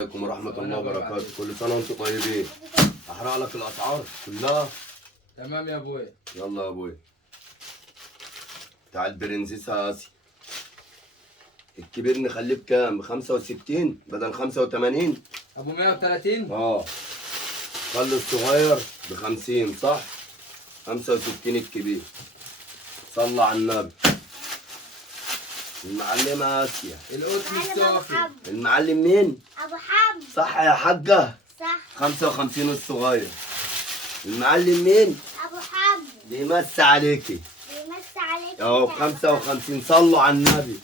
عليكم ورحمة الله وبركاته، كل سنة وانتم طيبين. احرق لك الأسعار كلها. تمام يا ابويا. يلا يا ابويا. بتاع البرنسيسة آسيا الكبير نخليه بكام؟ ب65 بدل 85؟ ابو 130. خلي الصغير ب50 صح؟ 65 الكبير. صلى على النبي. المعلمة آسيا. القطن الصافي. المعلم مين؟ ابو حمد. صح يا حاجة؟ صح. 55 الصغير. المعلم مين؟ ابو حمد بيمسي عليكي بيمسي عليك اهو ب 55. صلوا على النبي.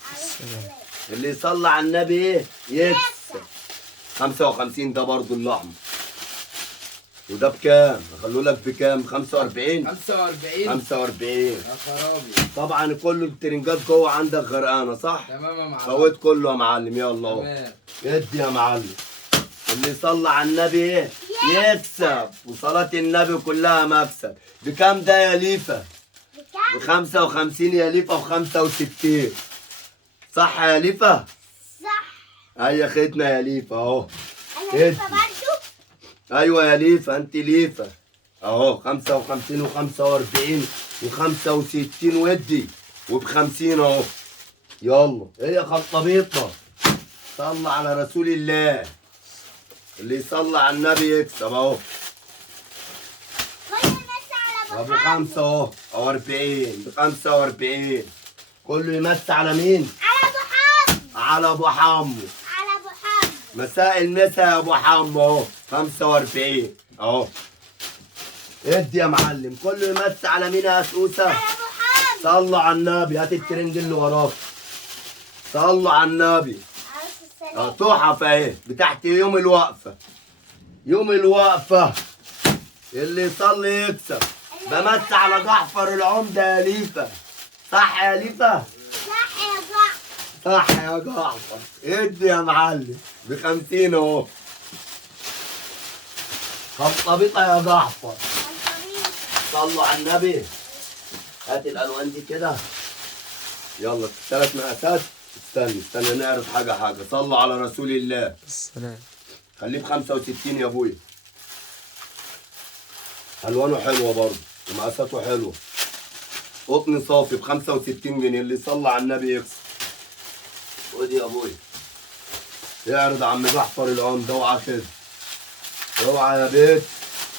اللي يصلي على النبي ايه؟ يكسب. 55 ده برضو اللحم. وده بكام؟ اخلوا لك بكام؟ 45؟ 45. 45 يا خرابي. طبعا كله الترنجات جوه عندك غرقانه صح؟ تمام يا معلم. فوت كله يا معلم. يلا اهو. تمام. ادي يا معلم. اللي يصلي على النبي ايه؟ يكسب. وصلاة النبي كلها مكسب. بكام ده يا ليفا؟ بكام؟ ب55 يا ليفا و65 صح يا ليفا؟ صح. هيا خدنا يا ليفا اهو. انا لسه برضو. ايوه يا ليفا انت ليفا اهو. 55 و45 و65 ودي وب50 اهو. يلا هي خلطبيطه. صلى على رسول الله. اللي يصلي على النبي يكسب اهو. كل الناس على ابو 5 اهو 40 ب45. كله يمس على مين؟ على ابو حمد. على ابو حمو. على ابو حمد. مساء المسا يا ابو حمو اهو. 45 اهو. ادي يا معلم. كله يمس على مين يا سوسه؟ على ابو حمد. صلوا على النبي. هات الترنج اللي وراك. صلوا على النبي. عليه السلام. تحف اهي بتاعت يوم الوقفه. يوم الوقفه اللي يصلي يكسب. بمس على جعفر العمده يا ليفا. صح يا ليفا؟ صح يا جعفر. صح يا جعفر. ادي يا معلم ب50 اهو. خلطبيطه يا جعفر. صلوا على النبي. هات الالوان دي كده. يلا 3 مقاسات. استنى نعرف حاجه. صلوا على رسول الله. السلام. خليه ب65 يا ابويا. الوانه حلوه برضه ومقاساته حلوه. قطن صافي ب65 جنيه. اللي يصلي على النبي يكسب. ودي يا ابويا. اعرض عم جعفر العمده. اوعى كده. اوعى يا بيت.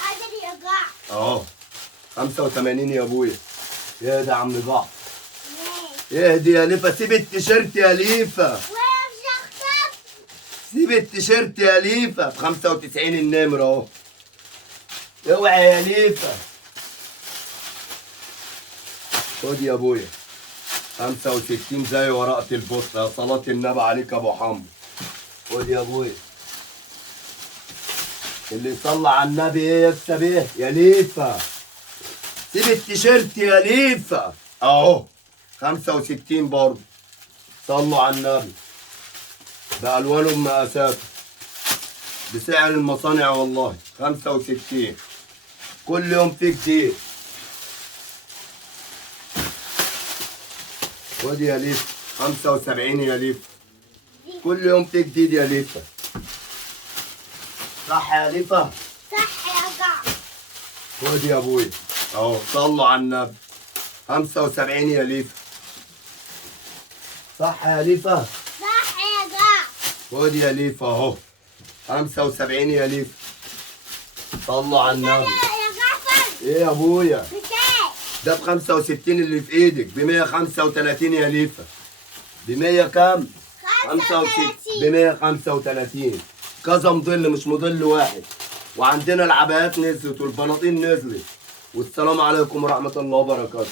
قادر يا جعفر. اهو 85 يا ابويا. اهدى يا عم جعفر. ماشي. اهدي يا ليفا. سيب التيشيرت يا ليفا. وانا مش هخطب. سيب التيشيرت يا ليفا. ب95 النمر اهو. اوعى يا ليفا. خد يا ابويا 65 زي ورقة البوسطة. يا صلاة النبي عليك يا ابو حمو. خد يا ابويا. اللي يصلي على النبي ايه يكسب ايه يا ليفا. سيب التيشيرت يا ليفا اهو. 65 برضه. صلوا على النبي. بألوانه بمقاساته. بسعر المصانع والله. 65 كل يوم في جديد. خد يا ليفا 75 يا ليفا. كل يوم في جديد يا ليفا. صح يا ليفا؟ صح يا جعفر. خد يا ابويا اهو. صلوا على النبي. 75 يا ليفا. صح يا ليفا؟ صح يا جعفر. خد يا ليفا اهو. 75 يا ليفا. صلوا على النبي. يا جعفر. ايه يا ابويا؟ بكام؟ ده ب65 اللي في ايدك. ب135 يا ليفا. ب100 كام؟ 65 ب135. كذا مضل مش مضل واحد. وعندنا العبايات نزلت والبناطيل نزلت. والسلام عليكم ورحمة الله وبركاته.